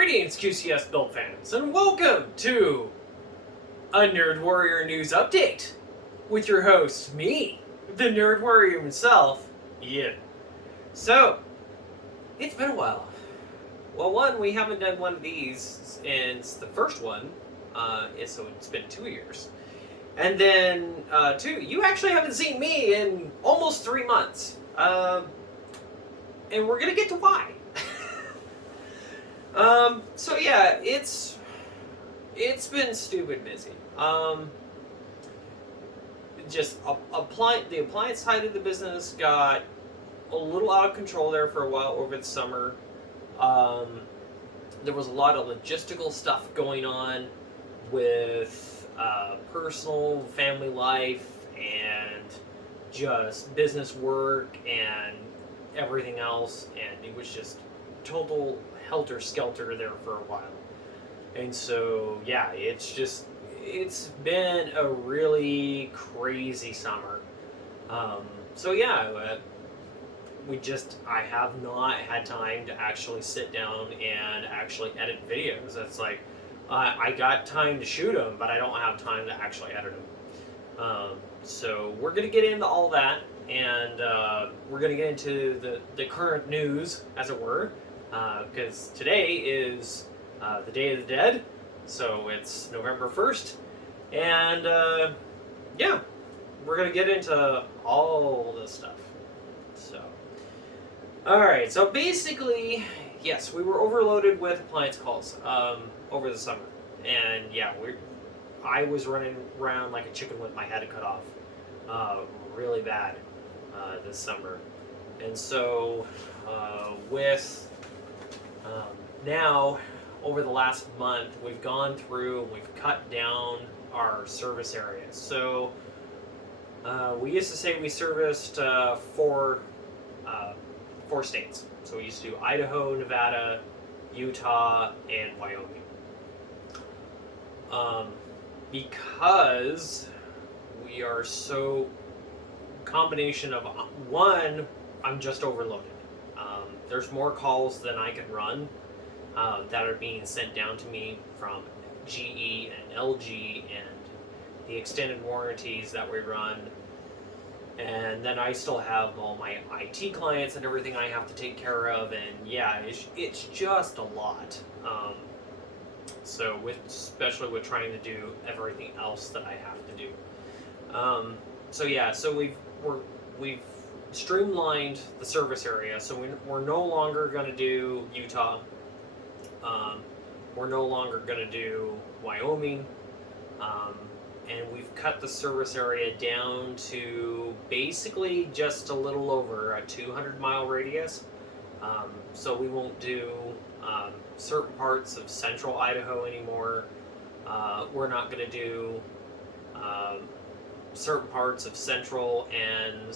Greetings, QCS Build fans, and welcome to a Nerd Warrior News Update with your host, me, the Nerd Warrior himself, Ian. So, it's been a while. Well, one, we haven't done one of these since the first one, so it's been 2 years. And then, two, you actually haven't seen me in almost 3 months. And we're gonna get to why. So yeah, it's been stupid busy. Just the appliance side of the business got a little out of control there for a while over the summer. There was a lot of logistical stuff going on with personal, family life, and just business work and everything else, and it was just total helter-skelter there for a while. And so yeah, it's been a really crazy summer. So yeah, I have not had time to actually sit down and actually edit videos. It's like I got time to shoot them, but I don't have time to actually edit them. So we're gonna get into all that, and we're gonna get into the current news, as it were. Because today is the Day of the Dead, so it's November 1st, and yeah, we're going to get into all this stuff. So, alright, so basically, yes, we were overloaded with appliance calls over the summer, and yeah, I was running around like a chicken with my head cut off really bad this summer, and so now, over the last month, we've gone through and we've cut down our service areas. So, we used to say we serviced four states. So we used to do Idaho, Nevada, Utah, and Wyoming. Because we are so combination of one, I'm just overloaded. There's more calls than I can run that are being sent down to me from GE and LG and the extended warranties that we run. And then I still have all my IT clients and everything I have to take care of. And yeah, it's just a lot. So especially with trying to do everything else that I have to do. So yeah, so we've streamlined the service area, so we're no longer going to do Utah. We're no longer going to do Wyoming, and we've cut the service area down to basically just a little over a 200-mile radius. So we won't do certain parts of central Idaho anymore. We're not going to do certain parts of central and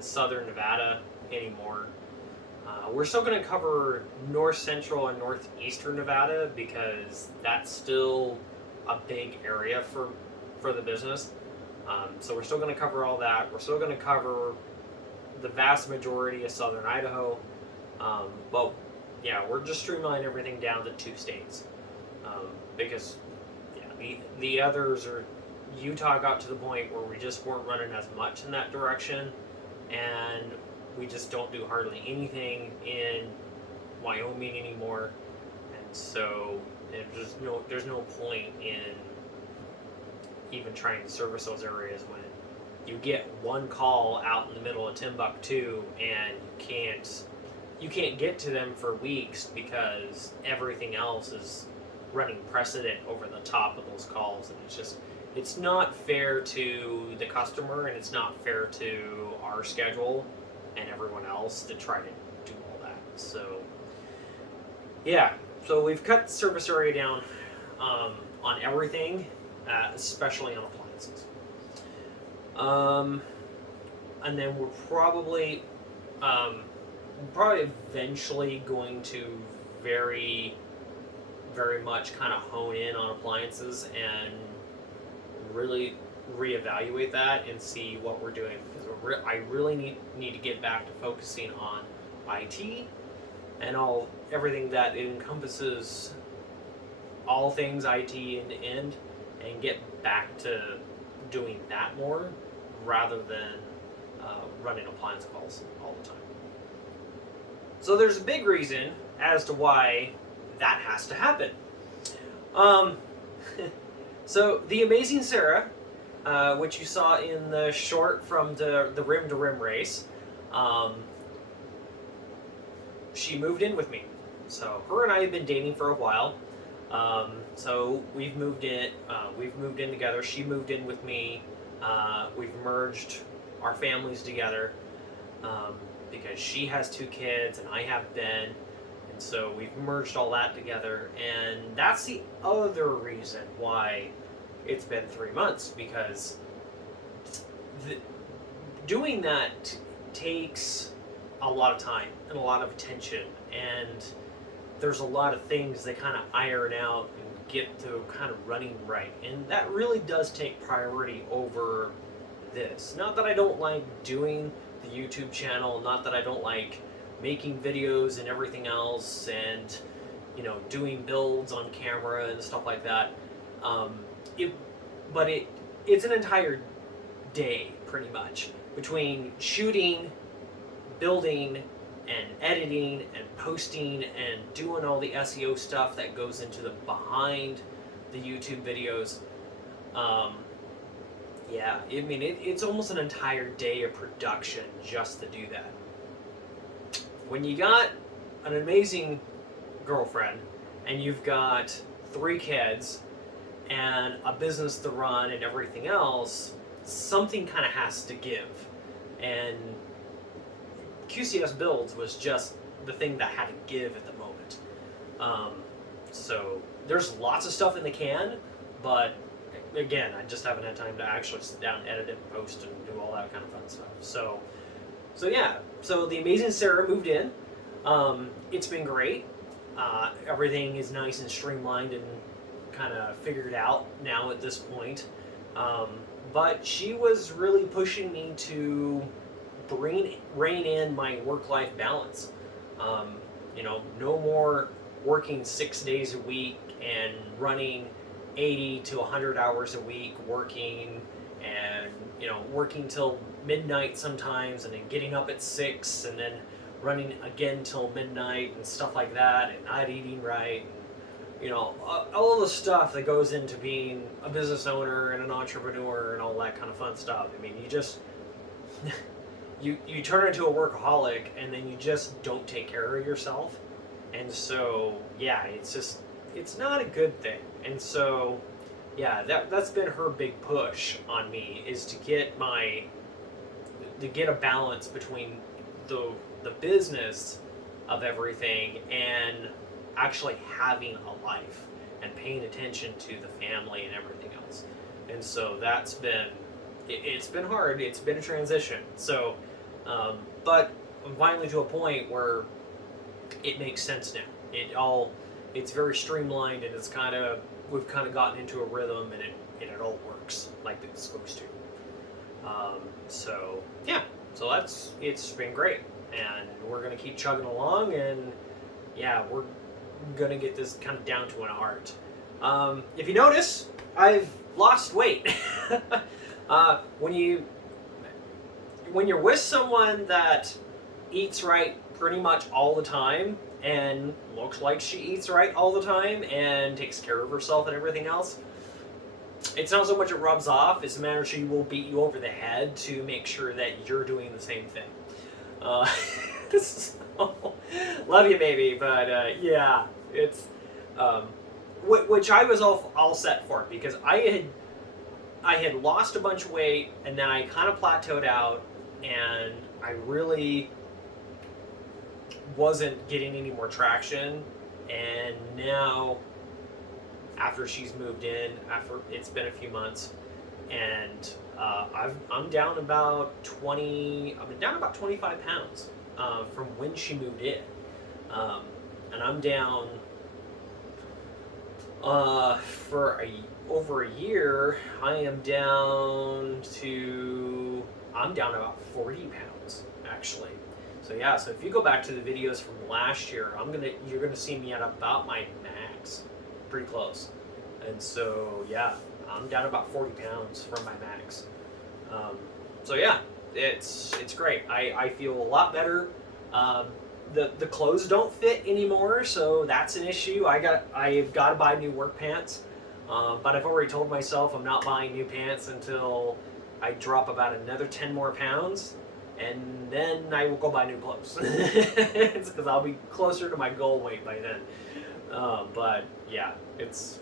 southern Nevada anymore. We're still going to cover north central and northeastern Nevada because that's still a big area for the business. So we're still going to cover all that. We're still going to cover the vast majority of southern Idaho. But yeah, we're just streamlining everything down to 2 states. Because yeah, the others are, Utah got to the point where we just weren't running as much in that direction, and we just don't do hardly anything in Wyoming anymore, and so there's no point in even trying to service those areas when you get one call out in the middle of Timbuktu and you can't get to them for weeks because everything else is running precedent over the top of those calls, and it's not fair to the customer, and it's not fair to our schedule and everyone else to try to do all that. So yeah, so we've cut the service area down on everything, especially on appliances. And then we're probably eventually going to very, very much kind of hone in on appliances and really reevaluate that and see what we're doing, because I really need to get back to focusing on IT and everything that it encompasses, all things IT end to end, and get back to doing that more rather than running appliance calls all the time. So there's a big reason as to why that has to happen. So the Amazing Sarah, which you saw in the short from the Rim to Rim race, she moved in with me. So her and I have been dating for a while. So we've moved in together. She moved in with me. We've merged our families together because she has 2 kids and I have Ben, and so we've merged all that together. And that's the other reason why it's been 3 months, because doing that takes a lot of time and a lot of attention, and there's a lot of things that kind of iron out and get to kind of running right, and that really does take priority over this. Not that I don't like doing the YouTube channel, not that I don't like making videos and everything else, and doing builds on camera and stuff like that. But it's an entire day pretty much between shooting, building, and editing and posting and doing all the SEO stuff that goes into the behind the YouTube videos. Yeah, I mean, it's almost an entire day of production just to do that. When you got an amazing girlfriend and you've got 3 kids and a business to run and everything else, something kind of has to give. And QCS Builds was just the thing that had to give at the moment. So there's lots of stuff in the can, but again, I just haven't had time to actually sit down, edit it, post, and do all that kind of fun stuff. So yeah, so the Amazing Sarah moved in. It's been great. Everything is nice and streamlined and kind of figured out now at this point. But she was really pushing me to rein in my work-life balance. No more working 6 days a week and running 80 to 100 hours a week, working and working till midnight sometimes, and then getting up at 6 and then running again till midnight and stuff like that, and not eating right, and all the stuff that goes into being a business owner and an entrepreneur and all that kind of fun stuff. I mean, you just you turn into a workaholic, and then you just don't take care of yourself. And so yeah, it's not a good thing. And so yeah, that's been her big push on me, is to get a balance between the business of everything and actually having a life and paying attention to the family and everything else. And so that's been, it's been hard. It's been a transition. So, but I'm finally to a point where it makes sense now. It's very streamlined, and we've kind of gotten into a rhythm, and it all works like it's supposed to. So yeah, so it's been great, and we're gonna keep chugging along, and yeah, we're gonna get this kind of down to an art. If you notice, I've lost weight. When you're with someone that eats right pretty much all the time, and looks like she eats right all the time and takes care of herself and everything else, it's not so much it rubs off, it's a matter she will beat you over the head to make sure that you're doing the same thing. So, love you, baby, but yeah, it's which I was all set for, because I had lost a bunch of weight, and then I kind of plateaued out, and I really wasn't getting any more traction. And now, after she's moved in, after it's been a few months, and I'm down about 25 pounds from when she moved in, and I'm down for over a year. I'm down about 40 pounds actually. So yeah, so if you go back to the videos from last year, you're gonna see me at about my max, pretty close. And so yeah, I'm down about 40 pounds from my max. So yeah, it's great. I feel a lot better. The clothes don't fit anymore, so that's an issue. I've got to buy new work pants, but I've already told myself I'm not buying new pants until I drop about another 10 more pounds, and then I will go buy new clothes. It's because I'll be closer to my goal weight by then. But yeah, it's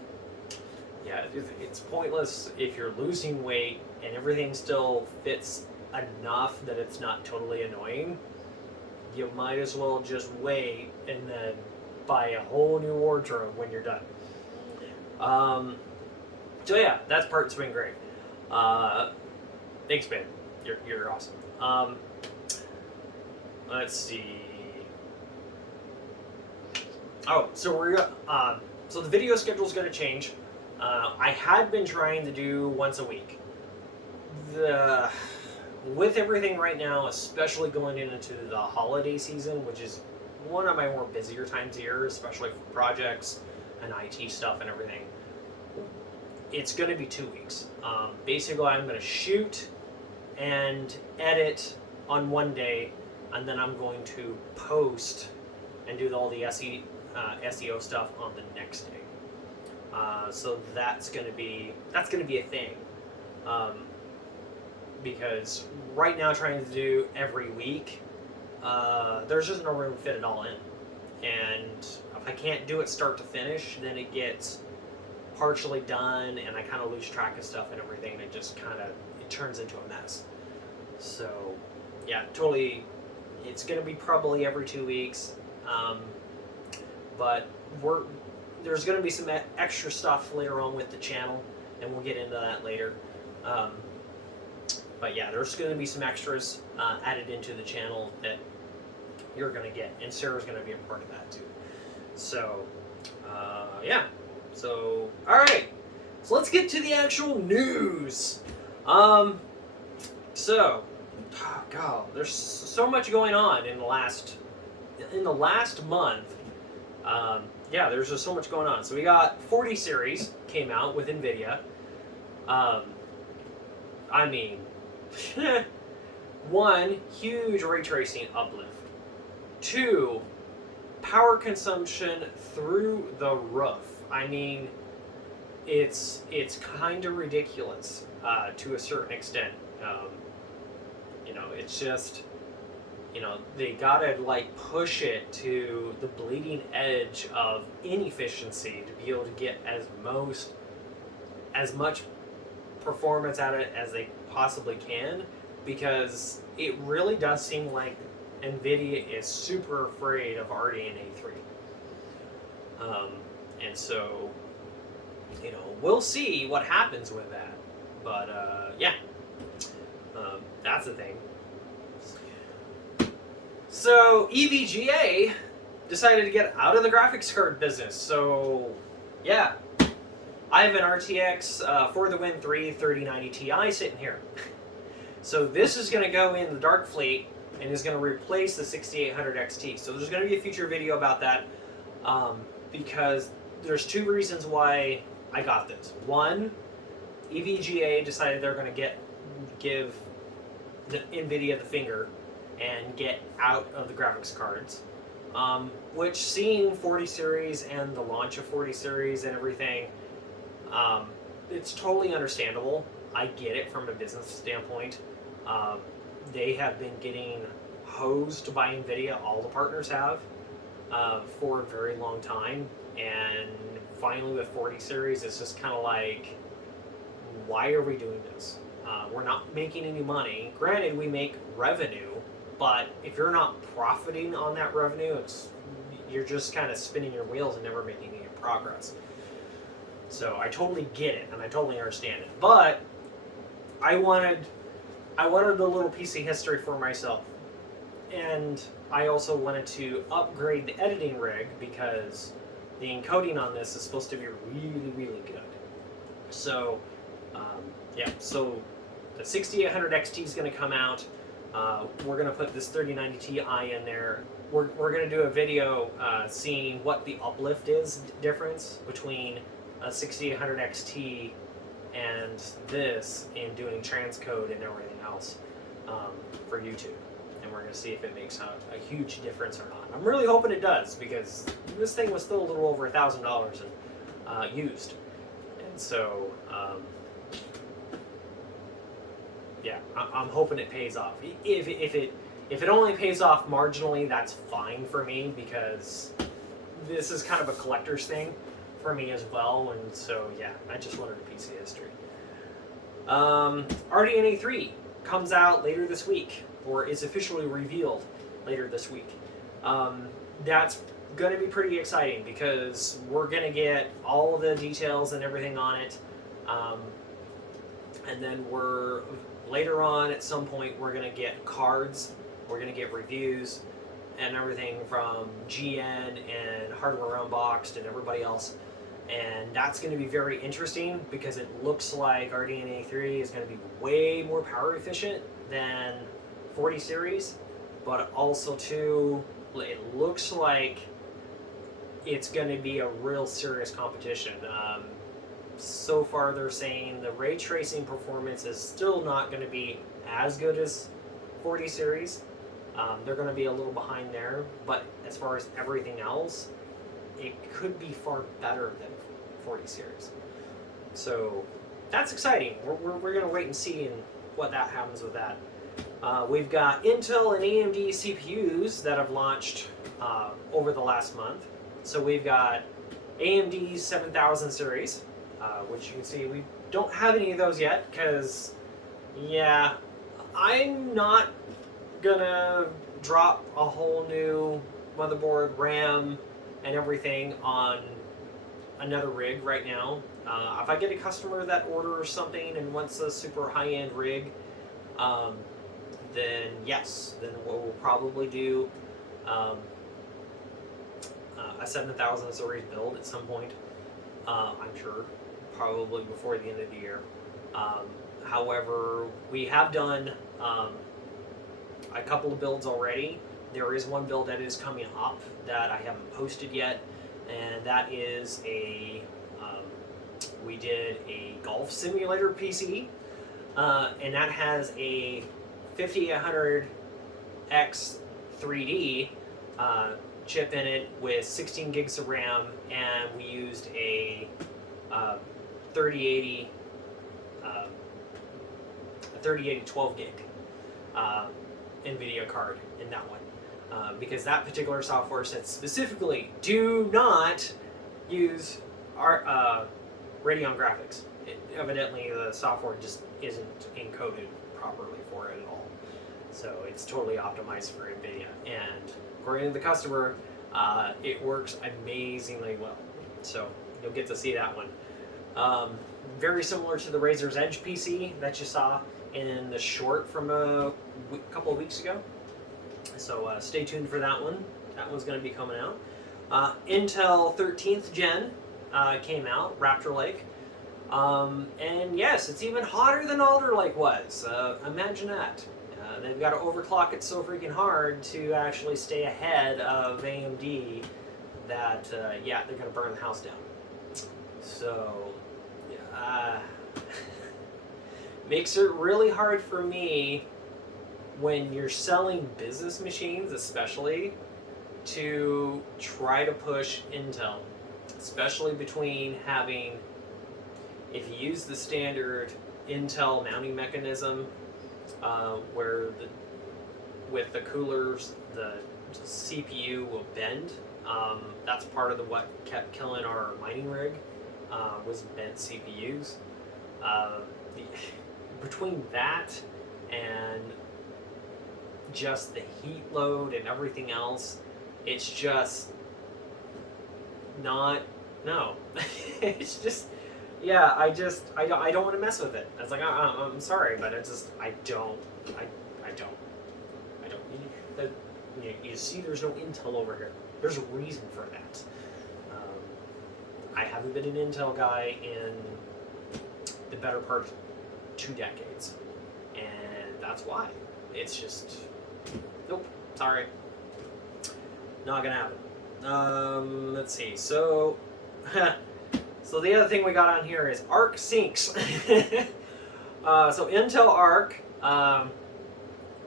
pointless if you're losing weight and everything still fits enough that it's not totally annoying. You might as well just wait and then buy a whole new wardrobe when you're done. So yeah, that part's been great. Thanks, man. You're awesome. Let's see. Oh, so so the video schedule is going to change. I had been trying to do once a week. With everything right now, especially going into the holiday season, which is one of my more busier times of year, especially for projects and IT stuff and everything, it's going to be 2 weeks. Basically, I'm going to shoot and edit on one day, and then I'm going to post and do all the SEO stuff on the next day. So that's going to be a thing. Because right now, trying to do every week, there's just no room to fit it all in. And if I can't do it start to finish, then it gets partially done, and I kind of lose track of stuff and everything, and it turns into a mess. So, yeah, totally. It's going to be probably every 2 weeks, but there's going to be some extra stuff later on with the channel, and we'll get into that later. But yeah, there's going to be some extras added into the channel that you're going to get, and Sarah's going to be a part of that too. So, yeah. So, all right. So let's get to the actual news. So, oh God, there's so much going on in the last month. Yeah, there's just so much going on. So we got 40 series came out with Nvidia. I mean, one, huge ray tracing uplift. Two, power consumption through the roof. I mean, it's kind of ridiculous to a certain extent. It's just, they gotta push it to the bleeding edge of inefficiency to be able to get as much performance out of it as they possibly can, because it really does seem like Nvidia is super afraid of RDNA 3. And so, we'll see what happens with that. But, yeah, that's the thing. So, EVGA decided to get out of the graphics card business. So, yeah, I have an RTX for the Win 3 3090 Ti sitting here. So this is going to go in the dark fleet and is going to replace the 6800 XT. So there's going to be a future video about that, because there's two reasons why I got this. One, EVGA decided they're going to give the Nvidia the finger and get out of the graphics cards, which, seeing 40 series and the launch of 40 series and everything, it's totally understandable. I get it from a business standpoint. They have been getting hosed by Nvidia, all the partners have, for a very long time, and finally with 40 series, it's just kind of like, why are we doing this? We're not making any money. Granted, we make revenue, but if you're not profiting on that revenue, you're just kind of spinning your wheels and never making any progress. So I totally get it, and I totally understand it. But I wanted a little piece of history for myself. And I also wanted to upgrade the editing rig, because the encoding on this is supposed to be really, really good. So, yeah, so the 6800 XT is going to come out. We're going to put this 3090 Ti in there. We're going to do a video seeing what the uplift is difference between a 6800 XT and this, and doing transcode and everything else for YouTube. And we're going to see if it makes a huge difference or not. I'm really hoping it does, because this thing was still a little over $1,000 and used. And so, yeah, I'm hoping it pays off. If it only pays off marginally, that's fine for me, because this is kind of a collector's thing for me as well. And so, yeah, I just wanted a piece of history. RDNA 3 comes out later this week, or is officially revealed later this week. That's going to be pretty exciting, because we're going to get all the details and everything on it. And then later on at some point, we're going to get cards, we're going to get reviews, and everything from GN and Hardware Unboxed and everybody else. And that's going to be very interesting, because it looks like RDNA 3 is going to be way more power efficient than 40 series, but also too, it looks like it's going to be a real serious competition. So far they're saying the ray tracing performance is still not going to be as good as 40 series. They're going to be a little behind there, but as far as everything else, it could be far better than 40 series. So that's exciting. We're going to wait and see what that happens with that. We've got Intel and AMD CPUs that have launched over the last month. So we've got AMD's 7000 series, which you can see we don't have any of those yet, because, yeah, I'm not gonna drop a whole new motherboard, RAM, and everything on another rig right now. If I get a customer that orders something and wants a super high-end rig, then yes, then we'll probably do a 7000 series build at some point. I'm sure, probably before the end of the year. However, we have done a couple of builds already. There is one build that is coming up that I haven't posted yet, and that is we did a golf simulator PC, and that has a 5800X 3D chip in it with 16 gigs of RAM, and we used a 3080 12 gig Nvidia card in that one, because that particular software said specifically do not use our Radeon graphics. Evidently the software just isn't encoded properly for it at all, so it's totally optimized for Nvidia, and according to the customer, it works amazingly well. So you'll get to see that one. Very similar to the Razer's Edge PC that you saw in the short from a couple of weeks ago. So stay tuned for that one. That one's going to be coming out. Intel 13th Gen came out, Raptor Lake. And yes, it's even hotter than Alder Lake was. Imagine that. They've got to overclock it so freaking hard to actually stay ahead of AMD that, yeah, they're going to burn the house down. So, makes it really hard for me when you're selling business machines, especially, to try to push Intel, especially between having, if you use the standard Intel mounting mechanism, where with the coolers the CPU will bend. That's part of what kept killing our mining rig, was bent CPUs. Between that and just the heat load and everything else, it's just not, no. It's just, yeah, I don't want to mess with it. It's like, I'm sorry, but it's just, I don't. You see, there's no Intel over here. There's a reason for that. I haven't been an Intel guy in the better part of 2 decades, and that's why. it's just, nope, sorry, not gonna happen. Let's see. So, so the other thing we got on here is Arc sinks. So Intel Arc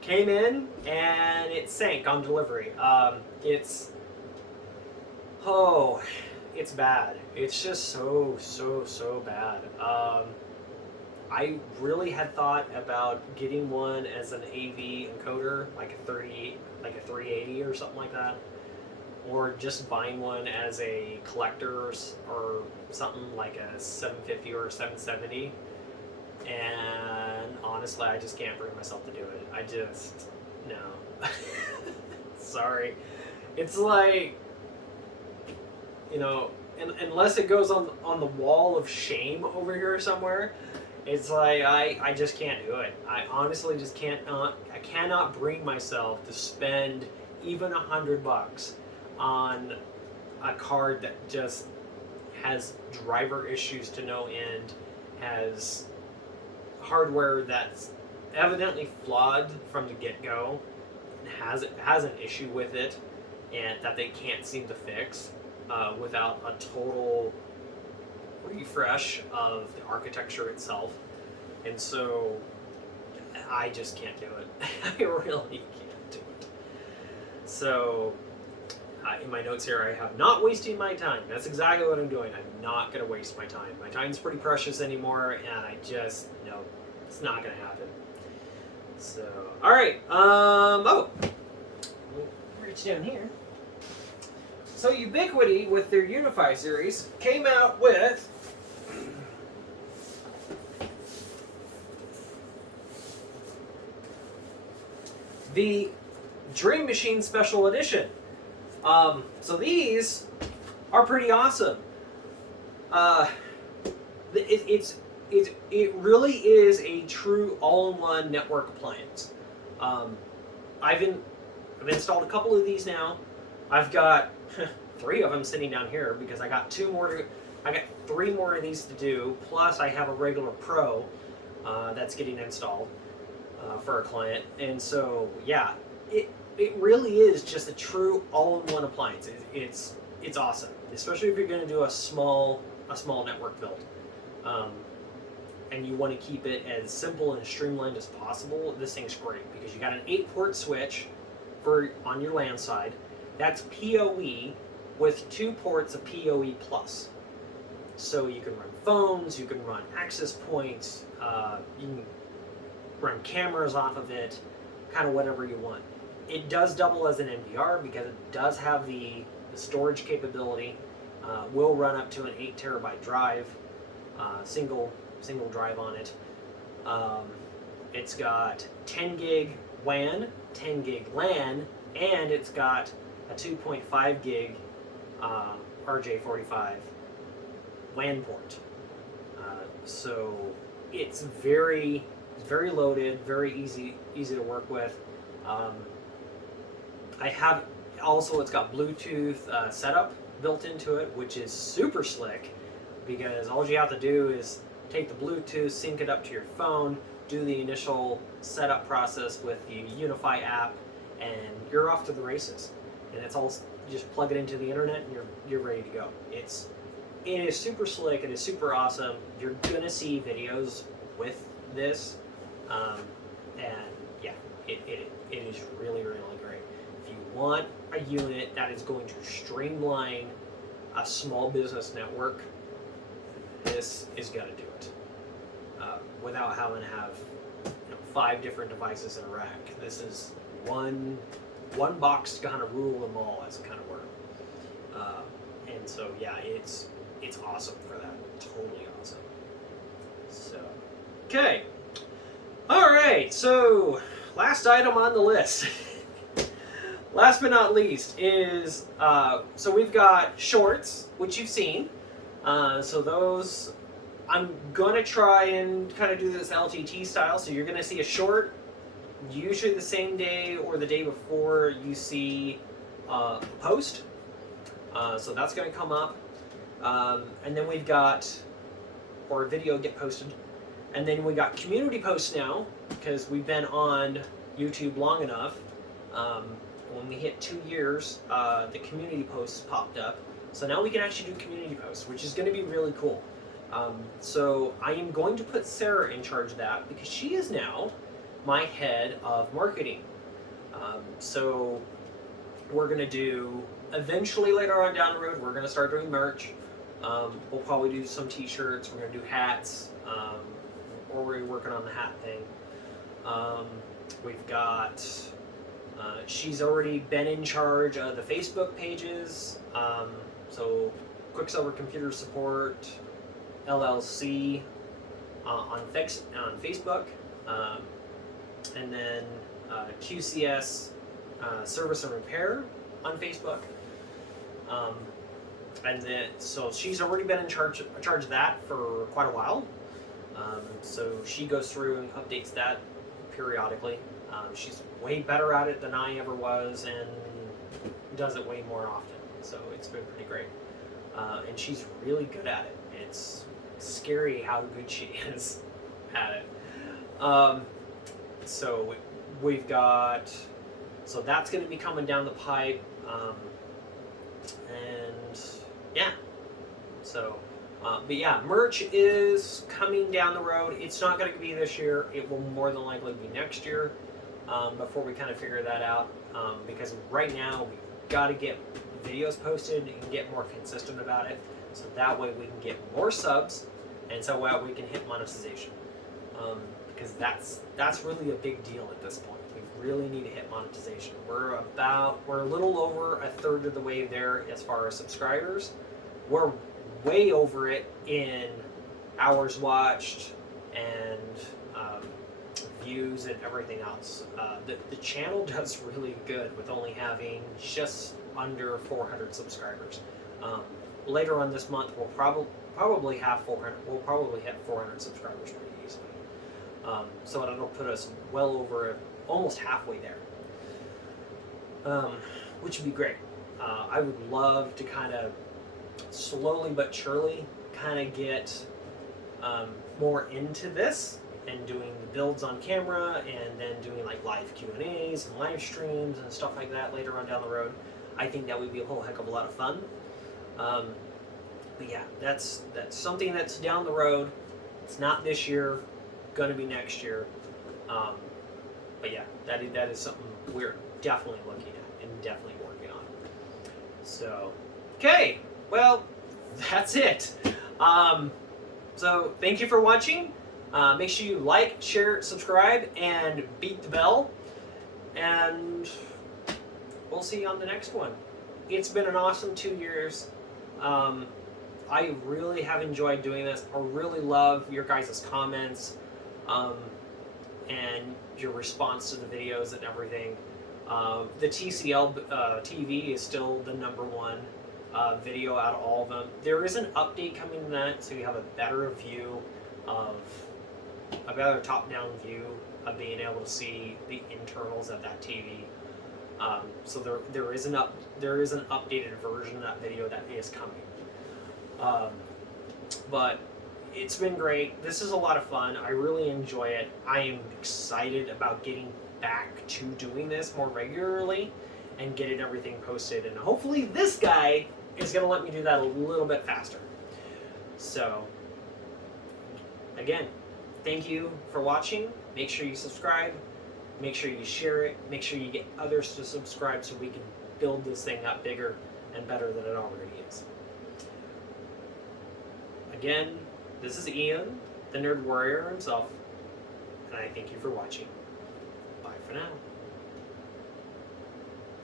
came in and it sank on delivery. It's bad. It's just so bad. I really had thought about getting one as an AV encoder, like a 380 or something like that, or just buying one as a collector or something like a 750 or a 770. And honestly, I just can't bring myself to do it. I just, no. Sorry. It's like, you know, unless it goes on the wall of shame over here somewhere, it's like I just can't do it. I honestly just I cannot bring myself to spend even $100 on a card that just has driver issues to no end, has hardware that's evidently flawed from the get-go, and has an issue with it, and that they can't seem to fix without a total refresh of the architecture itself. And so I just can't do it. I really can't do it. So in my notes here, I have not wasting my time. That's exactly what I'm doing. I'm not going to waste my time. My time's pretty precious anymore, and I just, no, it's not going to happen. So, all right. Oh, we'll reach down here. So Ubiquiti, with their Unifi series, came out with the Dream Machine Special Edition. So these are pretty awesome. It really is a true all-in-one network appliance. I've installed a couple of these now. I've got 3 of them sitting down here because I got 3 more of these to do. Plus, I have a regular Pro that's getting installed for a client, and so yeah, it really is just a true all-in-one appliance. It's awesome, especially if you're going to do a small network build, and you want to keep it as simple and streamlined as possible. This thing's great because you got an 8-port switch on your LAN side. That's PoE with 2 ports of PoE plus. So you can run phones, you can run access points, you can run cameras off of it, kind of whatever you want. It does double as an NVR because it does have the storage capability. Will run up to an 8 terabyte drive, single drive on it. It's got 10 gig WAN, 10 gig LAN, and it's got a 2.5 gig RJ45 WAN port. So it's very loaded, very easy to work with. It's got Bluetooth setup built into it, which is super slick because all you have to do is take the Bluetooth, sync it up to your phone, do the initial setup process with the Unifi app, and you're off to the races. And it's all, just plug it into the internet and you're ready to go. It is super slick. It is super awesome. You're gonna see videos with this, and yeah, it is really great. If you want a unit that is going to streamline a small business network, this is gonna do it without having to have 5 different devices in a rack. This is one box to kind of rule them all, as it kind of were. And so yeah, it's awesome for that. Totally awesome. So okay, all right. So last item on the list. Last but not least is so we've got shorts, which you've seen. So those, I'm gonna try and kind of do this LTT style. So you're gonna see a short usually the same day or the day before you see a post. So that's gonna come up, and then we've got, or a video get posted, and then we got community posts now because we've been on YouTube long enough, when we hit 2 years, the community posts popped up. So now we can actually do community posts, which is going to be really cool. So I am going to put Sarah in charge of that because she is now my head of marketing. So we're going to do, eventually later on down the road, we're going to start doing merch. We'll probably do some t-shirts, we're going to do hats, or we're working on the hat thing. We've got, she's already been in charge of the Facebook pages. So Quicksilver Computer Support LLC on Facebook, and then QCS Service and Repair on Facebook, and then so she's already been in charge of that for quite a while. So she goes through and updates that periodically. She's way better at it than I ever was, and does it way more often. So it's been pretty great. And she's really good at it. It's scary how good she is at it. So we've got, so that's going to be coming down the pipe. And yeah, so, but yeah, merch is coming down the road. It's not going to be this year. It will more than likely be next year, before we kind of figure that out. Because right now we've got to get videos posted and get more consistent about it, so that way we can get more subs, and so that we can hit monetization. Because that's really a big deal at this point. We really need to hit monetization. We're a little over a third of the way there as far as subscribers. We're way over it in hours watched and views and everything else. The channel does really good with only having just under 400 subscribers. Later on this month, we'll probably have 400. We'll probably hit 400 subscribers pretty easily. So it'll put us well over, almost halfway there, which would be great. I would love to kind of slowly but surely kind of get more into this and doing the builds on camera, and then doing like live Q&As and live streams and stuff like that later on down the road. I think that would be a whole heck of a lot of fun. But yeah, that's something that's down the road. It's not this year, going to be next year. But yeah, that is something we're definitely looking at and definitely working on. So, okay, well, that's it. So thank you for watching. Make sure you like, share, subscribe, and beat the bell. And we'll see you on the next one. It's been an awesome 2 years. I really have enjoyed doing this. I really love your guys' comments and your response to the videos and everything. The TCL TV is still the #1 video out of all of them. There is an update coming to that, so you have a better view of, a better top-down view of being able to see the internals of that TV. So there is an updated version of that video that is coming. But it's been great. This is a lot of fun. I really enjoy it. I am excited about getting back to doing this more regularly and getting everything posted. And hopefully this guy is going to let me do that a little bit faster. So, again, thank you for watching. Make sure you subscribe. Make sure you share it. Make sure you get others to subscribe so we can build this thing up bigger and better than it already is. Again, this is Ian, the Nerd Warrior himself, and I thank you for watching. Bye for now.